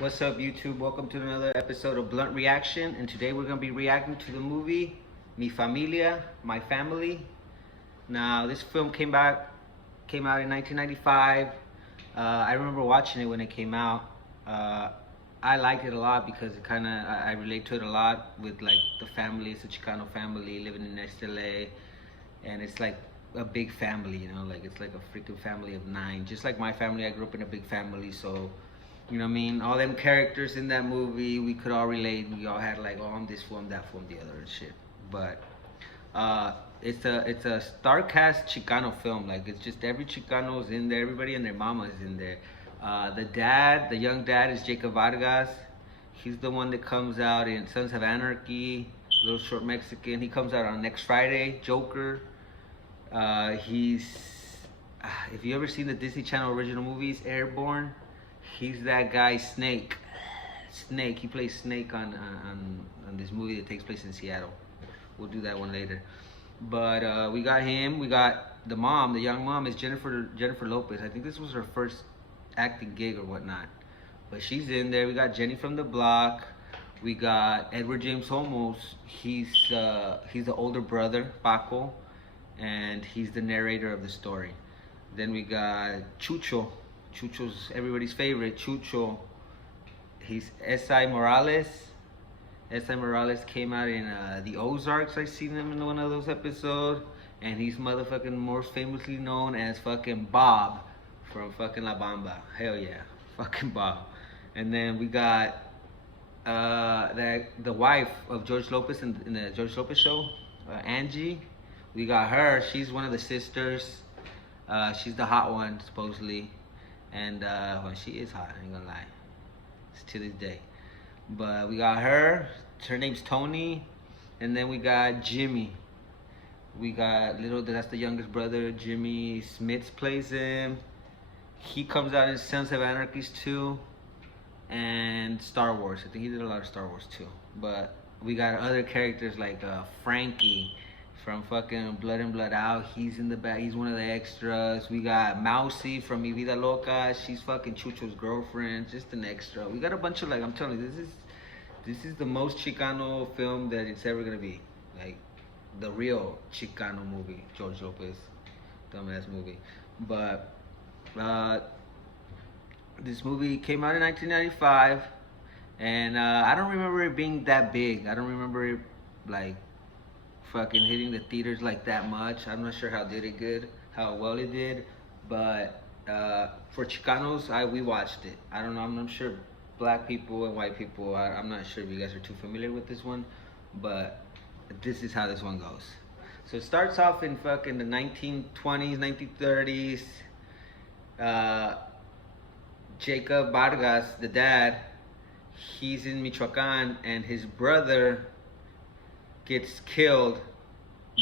What's up, YouTube? Welcome to another episode of Blunt Reaction, and today we're gonna be reacting to the movie Mi Familia, My Family. Now, this film came out in 1995. I remember watching it when it came out. Uh, I liked it a lot because I relate to it a lot with like the family. It's a Chicano family living in East LA, and it's like a big family, like it's like a freaking family of 9. Just like my family, I grew up in a big family, so you know what I mean? All them characters in that movie, we could all relate. We all had like, oh, I'm this fool, I'm that fool, I'm the other and shit. But uh, it's a star cast Chicano film. Like it's just every Chicano is in there. Everybody and their mama is in there. The young dad is Jacob Vargas. He's the one that comes out in Sons of Anarchy. Little short Mexican. He comes out on next Friday. Joker. He's if you ever seen the Disney Channel original movies, Airborne. He's that guy, Snake. Snake. He plays Snake on this movie that takes place in Seattle. We'll do that one later. But we got him. We got the mom. The young mom is Jennifer Lopez. I think this was her first acting gig or whatnot. But she's in there. We got Jenny from the Block. We got Edward James Olmos. He's the older brother, Paco, and he's the narrator of the story. Then we got Chucho. Chucho's everybody's favorite. Chucho. He's S.I. Morales. S.I. Morales came out in the Ozarks. I seen him in one of those episodes. And he's motherfucking most famously known as fucking Bob from fucking La Bamba. Hell yeah. Fucking Bob. And then we got the wife of George Lopez in the George Lopez show, Angie. We got her. She's one of the sisters. She's the hot one, supposedly. And well, she is hot, I ain't gonna lie. It's to this day. But we got her. Her name's Tony. And then we got Jimmy. We got that's the youngest brother. Jimmy Smits plays him. He comes out in Sons of Anarchy too. And Star Wars. I think he did a lot of Star Wars too. But we got other characters like Frankie from fucking Blood In Blood Out. He's in the back. He's one of the extras. We got Mousy from Mi Vida Loca. She's fucking Chucho's girlfriend. Just an extra. We got a bunch of, like, I'm telling you, this is the most Chicano film that it's ever gonna be. Like the real Chicano movie. George Lopez, dumbass movie. But this movie came out in 1995, and I don't remember it being that big. I don't remember it like fucking hitting the theaters like that much. I'm not sure how well it did, but for Chicanos, we watched it. I don't know. I'm not sure black people and white people. I'm not sure if you guys are too familiar with this one, but this is how this one goes. So it starts off in fucking the 1920s, 1930s. Jacob Vargas, the dad, he's in Michoacan, and his brother gets killed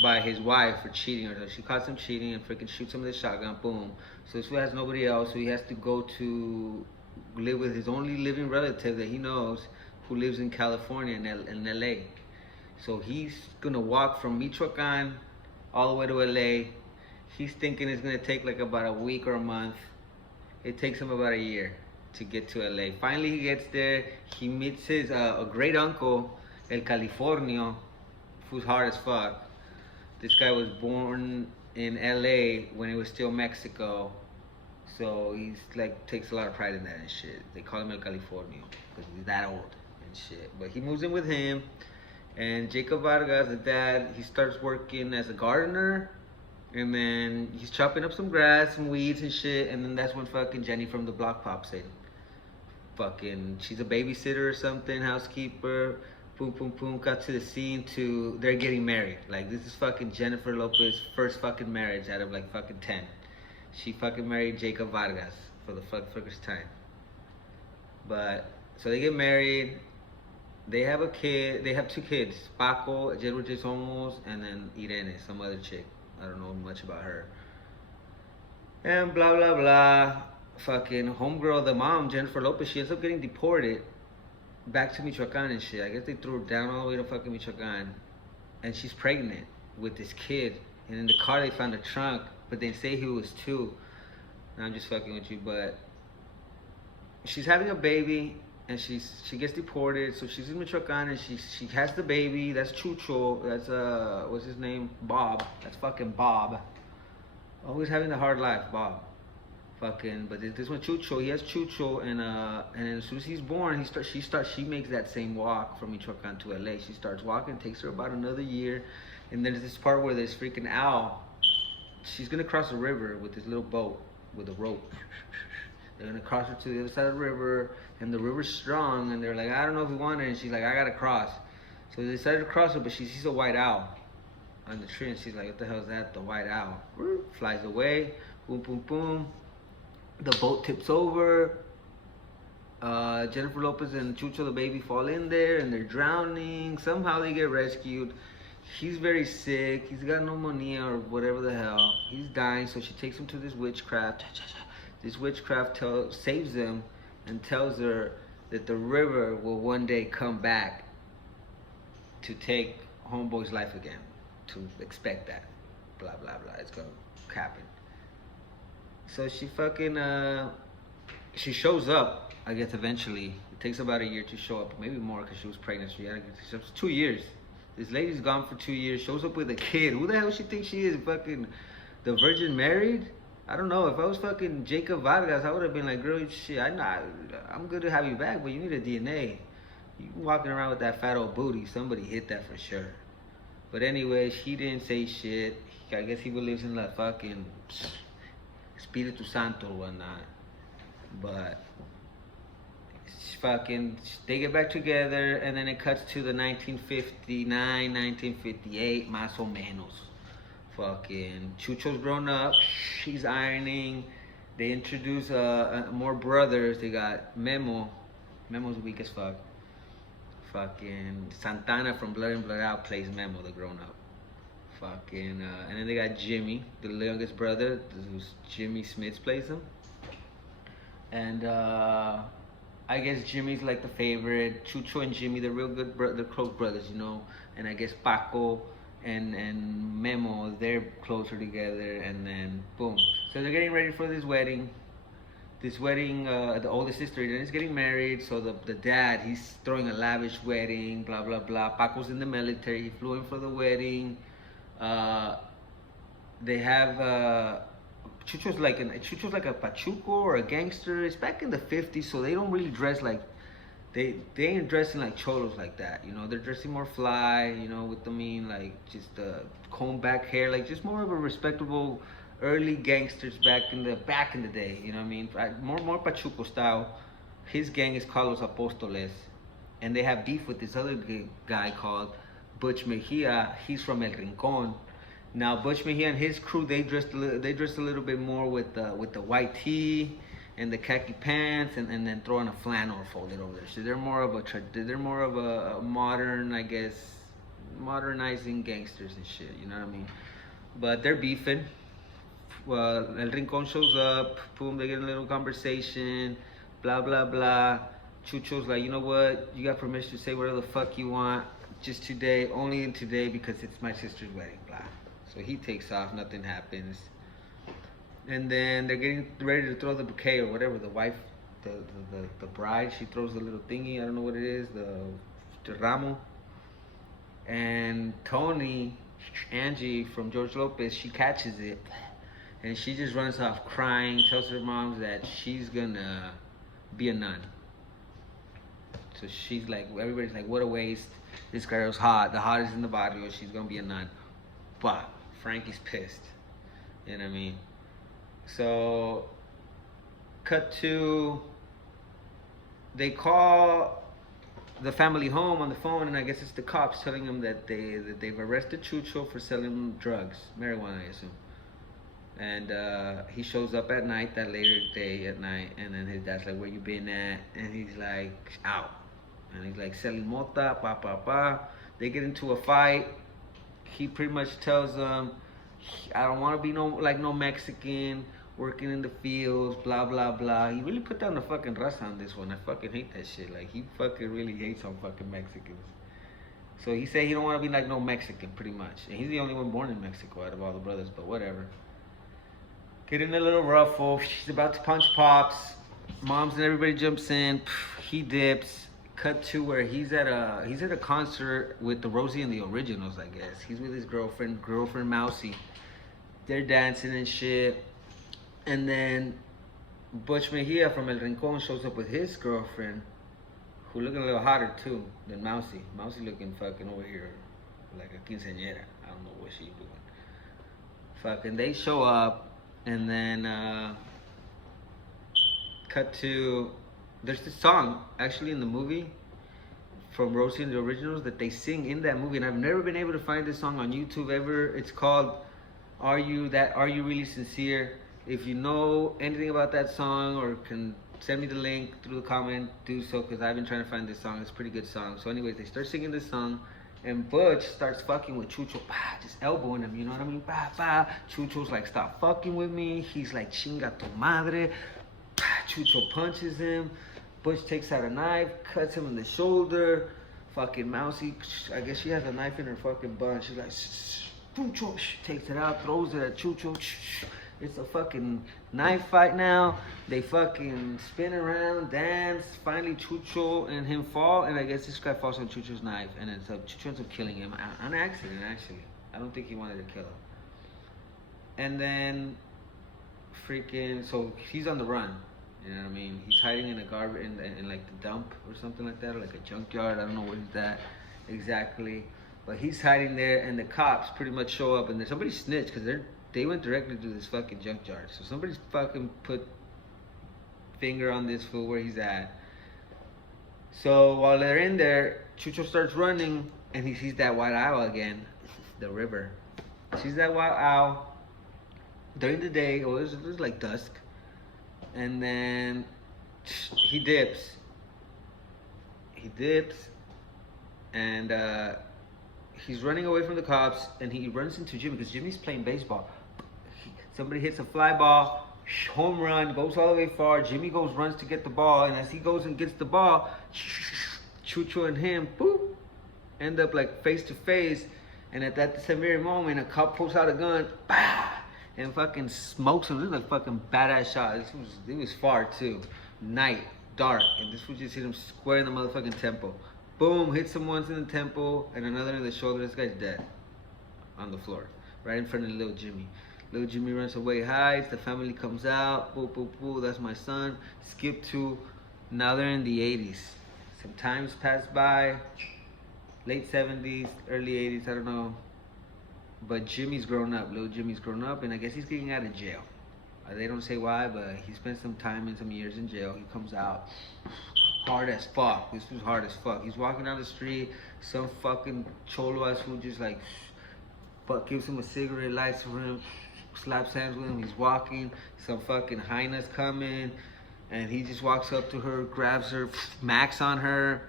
by his wife for cheating on her. She caught him cheating and freaking shoots him with a shotgun. Boom. So this fool has nobody else, so he has to go to live with his only living relative that he knows, who lives in California, in LA. So he's gonna walk from Michoacan all the way to LA. He's thinking it's gonna take like about a week or a month. It takes him about a year to get to LA. Finally, he gets there. He meets his a great uncle, El Californio, who's hard as fuck. This guy was born in LA when it was still Mexico, so he's like takes a lot of pride in that and shit. They call him El Californio because he's that old and shit. But he moves in with him, and Jacob Vargas, the dad, he starts working as a gardener. And then he's chopping up some grass, some weeds and shit. And then that's when fucking Jenny from the Block pops in. Fucking, she's a babysitter or something, housekeeper. Boom, boom, boom. Got to the scene they're getting married. Like, this is fucking Jennifer Lopez's first fucking marriage out of like fucking 10. She fucking married Jacob Vargas for the first time. But, so they get married. They have a kid. They have 2 kids. Paco, Edward James Olmos, and then Irene, some other chick. I don't know much about her. And blah, blah, blah. Fucking homegirl, the mom, Jennifer Lopez, she ends up getting deported back to Michoacan and shit. I guess they threw her down all the way to fucking Michoacan. And she's pregnant with this kid. And in the car they found a trunk, but they say he was 2. And I'm just fucking with you, but she's having a baby. and she gets deported. So she's in Michoacan, and she has the baby. That's Chucho. That's what's his name? Bob. That's fucking Bob. Always having the hard life, Bob. Fucking, but this one Chucho, he has Chucho, and as soon as he's born, she makes that same walk from Michoacan to LA. She starts walking, takes her about another year, and then there's this part where this freaking owl, she's gonna cross a river with this little boat with a rope. They're gonna cross her to the other side of the river, and the river's strong, and they're like, I don't know if we want it, and she's like, I gotta cross. So they decided to cross her, but she sees a white owl on the tree, and she's like, what the hell is that? The white owl flies away, boom, boom, boom. The boat tips over. Jennifer Lopez and Chucho the baby fall in there, and they're drowning. Somehow they get rescued. He's very sick. He's got pneumonia or whatever the hell. He's dying, so she takes him to this witchcraft. This witchcraft saves him and tells her that the river will one day come back to take homeboy's life again. To expect that. Blah, blah, blah. It's gonna happen. So she fucking, she shows up, I guess, eventually. It takes about a year to show up, maybe more because she was pregnant. So it was 2 years. This lady's gone for 2 years, shows up with a kid. Who the hell she thinks she is? Fucking the Virgin married? I don't know. If I was fucking Jacob Vargas, I would have been like, girl, shit, I'm good to have you back, but you need a DNA. You walking around with that fat old booty. Somebody hit that for sure. But anyways, he didn't say shit. I guess he believes in the fucking Espiritu Santo or whatnot. But they get back together, and then it cuts to the 1959, 1958, más o menos. Fucking Chucho's grown up, she's ironing. They introduce more brothers. They got Memo. Memo's weak as fuck. Fucking Santana from Blood In Blood Out plays Memo, the grown up. Fucking, and then they got Jimmy, the youngest brother, who's Jimmy Smits plays him. And I guess Jimmy's like the favorite. Chucho and Jimmy, they're real good, they're close brothers, you know. And I guess Paco and Memo, they're closer together. And then boom. So they're getting ready for this wedding. The oldest sister is getting married. So the dad, he's throwing a lavish wedding, blah blah blah. Paco's in the military. He flew in for the wedding. They have Chucho's like a pachuco or a gangster. It's back in the 50s, so they don't really dress like they ain't dressing like cholos like that. You know, they're dressing more fly. You know, with like just comb back hair, like just more of a respectable early gangsters back in the day. You know what I mean? More pachuco style. His gang is called Los Apóstoles, and they have beef with this other guy called Butch Mejia. He's from El Rincon. Now Butch Mejia and his crew, they dressed a little bit more with the white tee and the khaki pants, and then throwing a flannel folded over there. So they're more of a modern, I guess, modernizing gangsters and shit. You know what I mean? But they're beefing. Well, El Rincon shows up. Boom, they get a little conversation. Blah blah blah. Chucho's like, you know what? You got permission to say whatever the fuck you want. Just today, only today, because it's my sister's wedding, blah. So he takes off, nothing happens. And then they're getting ready to throw the bouquet or whatever. The wife, the bride, she throws the little thingy, I don't know what it is, the ramo. And Tony, Angie from George Lopez, she catches it. And she just runs off crying, tells her mom that she's gonna be a nun. So she's like, everybody's like, what a waste. This girl's hot, the hottest in the barrio, she's gonna be a nun. But Frankie's pissed. You know what I mean? So, cut to, they call the family home on the phone, and I guess it's the cops telling them that they've arrested Chucho for selling drugs, marijuana, I assume. And he shows up at night, that later day at night, and then his dad's like, where you been at? And he's like, out. And he's like, selling mota, pa pa pa. They get into a fight. He pretty much tells them, I don't want to be no Mexican working in the fields, blah blah blah. He really put down the fucking raza on this one. I fucking hate that shit. Like, he fucking really hates on fucking Mexicans. So he said he don't want to be like no Mexican, pretty much. And he's the only one born in Mexico out of all the brothers, but whatever. Get in a little ruffle. She's about to punch Pops. Moms and everybody jumps in. He dips. Cut to where he's at a concert with the Rosie and the Originals, I guess. He's with his girlfriend Mousy. They're dancing and shit. And then Butch Mejia from El Rincon shows up with his girlfriend, who looking a little hotter too than Mousy. Mousy looking fucking over here like a quinceañera. I don't know what she's doing. Fucking, they show up, and then cut to, there's this song actually in the movie from Rosie and the Originals that they sing in that movie, and I've never been able to find this song on YouTube ever. It's called Are You Really Sincere? If you know anything about that song or can send me the link through the comment, do so, because I've been trying to find this song. It's a pretty good song. So anyways, they start singing this song, and Butch starts fucking with Chucho, just elbowing him, you know what I mean? Chucho's like, stop fucking with me. He's like, chinga tu madre. Chucho punches him. Butch takes out a knife, cuts him in the shoulder. Fucking Mousy, I guess she has a knife in her fucking bun. She's like, Chucho, takes it out, throws it at Chucho. It's a fucking knife fight now. They fucking spin around, dance. Finally, Chucho and him fall, and I guess this guy falls on Chucho's knife, and Chucho ends up killing him on accident. Actually, I don't think he wanted to kill him. And then, freaking, so he's on the run. You know what I mean? He's hiding in a garbage, in like the dump or something like that, or like a junkyard. I don't know where he's at exactly, but he's hiding there, and the cops pretty much show up, and there's somebody snitched because they went directly to this fucking junkyard. So somebody's fucking put finger on this fool where he's at. So while they're in there, Chucho starts running, and he sees that white owl again, the river. Sees that white owl during the day, or it was like dusk, and then he dips. And he's running away from the cops, and he runs into Jimmy because Jimmy's playing baseball. Somebody hits a fly ball, home run, goes all the way far. Jimmy runs to get the ball, and as he goes and gets the ball, Chucho and him, boop, end up like face to face. And at that very moment, a cop pulls out a gun, bah, and fucking smokes him. This was a fucking badass shot. It was far too, night, dark, and this was just hit him square in the motherfucking temple. Boom, hits him once in the temple and another in the shoulder. This guy's dead on the floor, right in front of little Jimmy. Little Jimmy runs away, hides. The family comes out. Boo, boo, boo. That's my son. Skip to, now they're in the 80s. Some times pass by. Late 70s, early 80s, I don't know. But Jimmy's grown up. Little Jimmy's grown up, and I guess he's getting out of jail. They don't say why, but he spent some time and some years in jail. He comes out. Hard as fuck. This was hard as fuck. He's walking down the street. Some fucking cholo ass who just like, gives him a cigarette, lights for him, slaps hands with him. He's walking. Some fucking hyena's coming, and he just walks up to her, grabs her, max on her,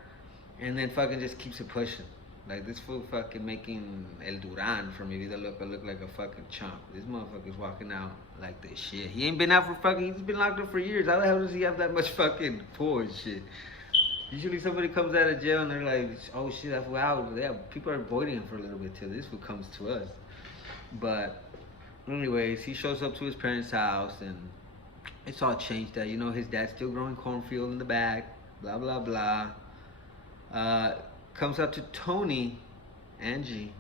and then fucking just keeps it pushing. Like this fool fucking making El Duran for me. I look like a fucking chump. This motherfucker's walking out like this shit. He ain't been out for fucking, he's been locked up for years. How the hell does he have that much fucking pull and shit? Usually somebody comes out of jail and they're like, oh shit, that fool out. Yeah, people are avoiding him for a little bit till this fool comes to us. But anyways, he shows up to his parents' house, and it's all changed that, you know, his dad's still growing cornfield in the back, blah, blah, blah. Comes up to Tony, Angie.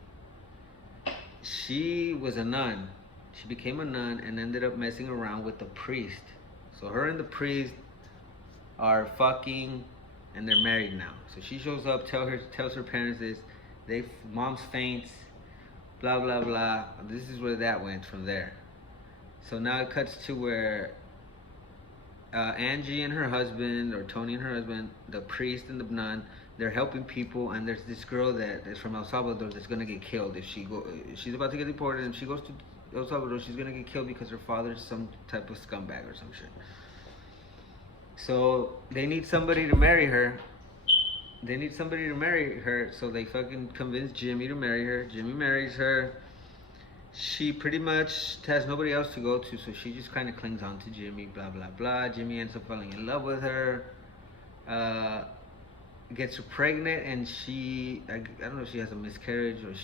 She was a nun. She became a nun and ended up messing around with the priest. So her and the priest are fucking, and they're married now. So she shows up, tells her parents this. Mom's faints, blah, blah, blah. This is where that went from there. So now it cuts to where Angie and her husband, or Tony and her husband, the priest and the nun, they're helping people, and there's this girl that is from El Salvador that's gonna get killed if she's about to get deported, and if she goes to El Salvador, she's gonna get killed because her father's some type of scumbag or some shit. So they need somebody to marry her. So they fucking convince Jimmy to marry her. Jimmy marries her. She pretty much has nobody else to go to, so she just kind of clings on to Jimmy, blah, blah, blah. Jimmy ends up falling in love with her. Gets her pregnant, and I don't know if she has a miscarriage or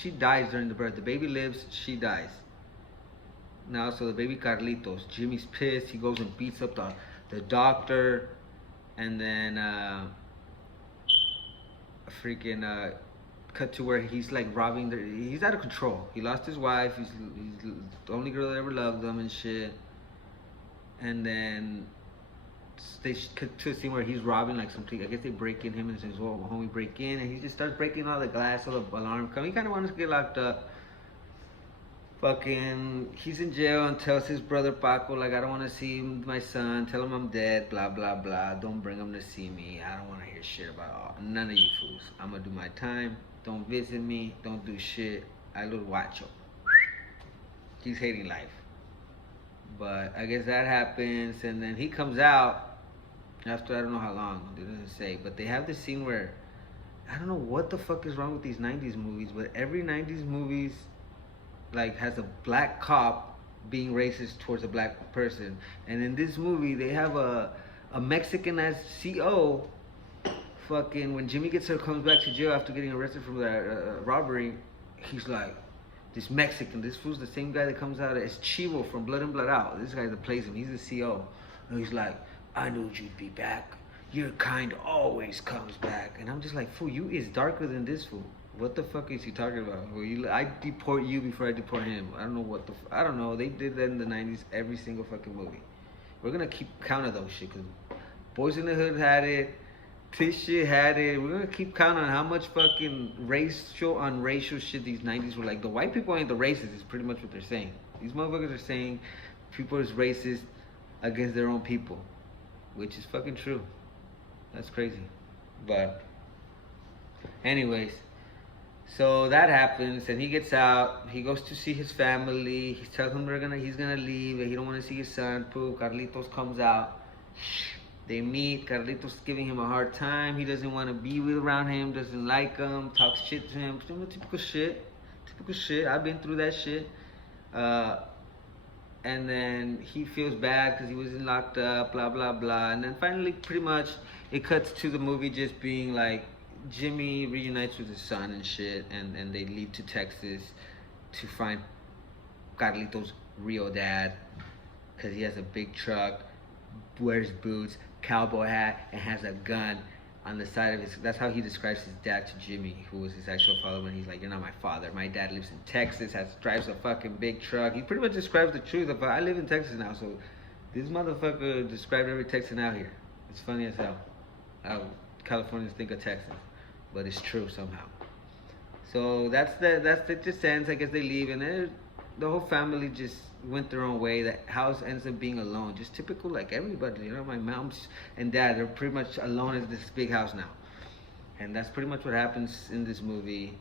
she dies during the birth. The baby lives, she dies. Now, so the baby Carlitos, Jimmy's pissed. He goes and beats up the the doctor, and then freaking cut to where he's like robbing he's out of control. He lost his wife. He's the only girl that ever loved him and shit. And then they cut to a scene where he's robbing like something. I guess they break in him and says, "Well, homie, break in," and he just starts breaking all the glass, all the alarm come. He kind of wants to get locked up. Fucking, he's in jail and tells his brother Paco, like, I don't want to see my son. Tell him I'm dead. Blah blah blah. Don't bring him to see me. I don't want to hear shit about none of you fools. I'm gonna do my time. Don't visit me. Don't do shit. I little guacho. He's hating life. But I guess that happens, and then he comes out after I don't know how long. It doesn't say. But they have this scene where I don't know what the fuck is wrong with these 90s movies, but every 90s movies like has a black cop being racist towards a black person, and in this movie they have a Mexican as CO. Fucking, when Jimmy comes back to jail after getting arrested from that robbery, he's like, this Mexican, this fool's the same guy that comes out as Chivo from Blood and Blood Out. This guy that plays him, he's the CO, and he's like, I knew you'd be back. Your kind always comes back. And I'm just like, fool, you is darker than this fool. What the fuck is he talking about? Well, I deport you before I deport him. I don't know what the I don't know. They did that in the 90s, every single fucking movie. We're gonna keep count of those shit, because Boys in the Hood had it, this shit had it. We're gonna keep count on how much fucking racial shit these 90s were like. The white people ain't the racists, is pretty much what they're saying. These motherfuckers are saying people is racist against their own people, which is fucking true. That's crazy. But anyways, so that happens, and he gets out. He goes to see his family. He tells them he's gonna leave, and he don't want to see his son. Pooh, Carlitos comes out. They meet. Carlitos giving him a hard time. He doesn't want to be around him. Doesn't like him. Talks shit to him. Typical shit. Typical shit. I've been through that shit. And then he feels bad because he wasn't locked up. Blah blah blah. And then finally, pretty much, it cuts to the movie just being like, Jimmy reunites with his son and shit, and they leave to Texas to find Carlitos' real dad, because he has a big truck, wears boots, cowboy hat, and has a gun on the side of his. That's how he describes his dad to Jimmy, who was his actual father, when he's like, you're not my father. My dad lives in Texas, drives a fucking big truck. He pretty much describes the truth of, I live in Texas now, so this motherfucker described every Texan out here. It's funny as hell how Californians think of Texans, but it's true somehow. So that's the just ends. I guess they leave, and then the whole family just went their own way. The house ends up being alone, just typical like everybody. You know, my mom's and dad, they're pretty much alone in this big house now, and that's pretty much what happens in this movie.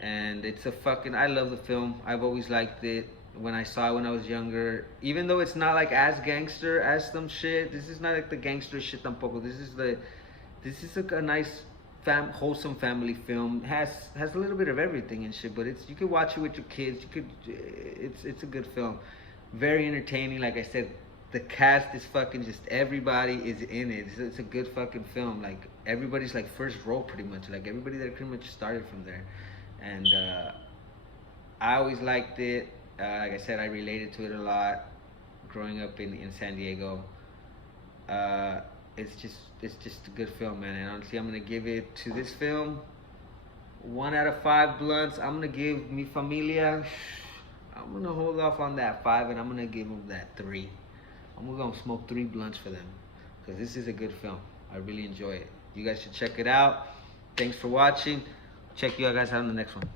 And it's a fucking, I love the film. I've always liked it. When I saw it when I was younger, even though it's not like as gangster as some shit, this is not like the gangster shit tampoco. This is a nice wholesome family film. Has a little bit of everything and shit, but you could watch it with your kids. It's a good film, very entertaining. Like I said, the cast is fucking just, everybody is in it. It's a good fucking film. Like everybody's like first role pretty much. Like everybody that pretty much started from there, and I always liked it. Like I said, I related to it a lot growing up in San Diego. It's just a good film, man. And honestly, I'm gonna give it to this film 1 out of 5 blunts. I'm gonna give Mi Familia. I'm gonna hold off on that 5, and I'm gonna give them that 3. I'm gonna smoke 3 blunts for them, because this is a good film. I really enjoy it. You guys should check it out. Thanks for watching. Check you guys out in the next one.